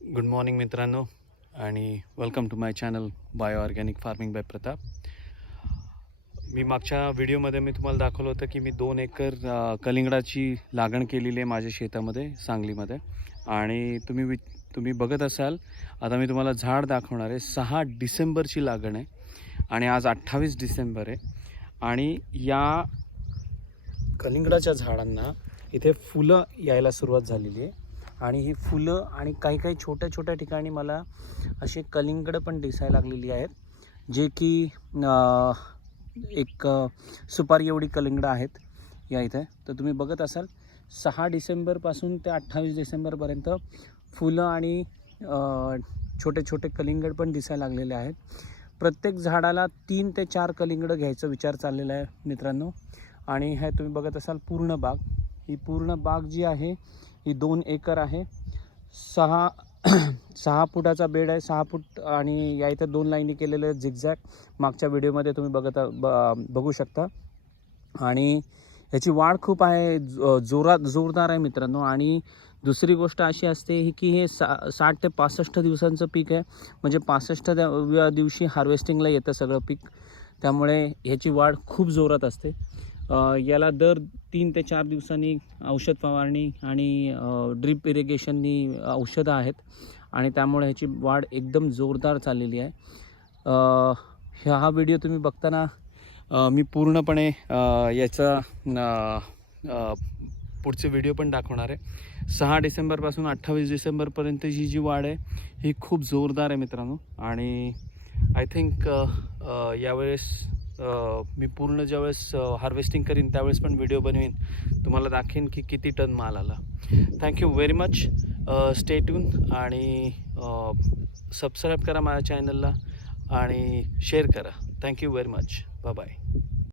Good morning मित्रांनो आणि welcome to my channel bio organic farming by Pratap. मी मागच्या व्हिडिओमध्ये मी तुम्हाला दाखवलं होतं की मी 2 एकर कलिंगडाची लागण केलेली आहे माझ्या शेतामध्ये सांगलीमध्ये. आणि तुम्ही बघत असाल, आता मी तुम्हाला झाड दाखवणार आहे. 6 डिसेंबरची लागण आहे आणि आज 28 डिसेंबर आहे. आणि या कलिंगडाच्या झाडांना इथे फुलं यायला सुरुवात झालेली आहे. आणि ही फुलं आणि काही काही छोट्या छोट्या ठिकाणी मला असे कलिंगडं पण दिसायला लागलेली आहेत, जे की एक सुपारी एवढी कलिंगडं आहेत या इथे. तर तुम्ही बघत असाल 6 डिसेंबरपासून ते 28 डिसेंबरपर्यंत फुलं आणि छोटे छोटे कलिंगड पण दिसायला लागलेले आहेत. प्रत्येक झाडाला 3 ते 4 कलिंगडं घ्यायचा विचार चाललेला आहे मित्रांनो. आणि हे तुम्ही बघत असाल पूर्ण बाग, ही पूर्ण बाग जी आहे ही 2 एकर आहे. 6 फुटाचा बेड आहे, 6 फूट. आणि या इथं 2 लाईनी केलेलं झिगझॅग मागच्या व्हिडिओमध्ये तुम्ही बघू शकता. आणि ह्याची वाढ खूप आहे, जोरदार आहे मित्रांनो. आणि दुसरी गोष्ट अशी असते की हे 60 ते 65 दिवसांचं पीक आहे, म्हणजे 65व्या दिवशी हार्वेस्टिंगला येतं सगळं पीक. त्यामुळे ह्याची वाढ खूप जोरात असते. याला दर 3 ते 4 दिवसांनी औषध फवारणी आणि ड्रिप इरिगेशननी औषधं आहेत. आणि त्यामुळे ह्याची वाढ एकदम जोरदार चाललेली आहे. हा व्हिडिओ तुम्ही बघताना मी पूर्णपणे याचा पुढचे व्हिडिओ पण दाखवणार आहे. 6 डिसेंबरपासून 28 डिसेंबरपर्यंतची जी वाढ आहे ही खूप जोरदार आहे मित्रांनो. आणि आय थिंक यावेळेस मी पूर्ण ज्यावेळेस हार्वेस्टिंग करीन त्यावेळेस पण व्हिडिओ बनवीन, तुम्हाला दाखवेन की किती टन माल आला. Thank you very much. Stay tune आणि सबस्क्राईब करा माझ्या चॅनलला आणि शेअर करा. Thank you very much. Bye bye.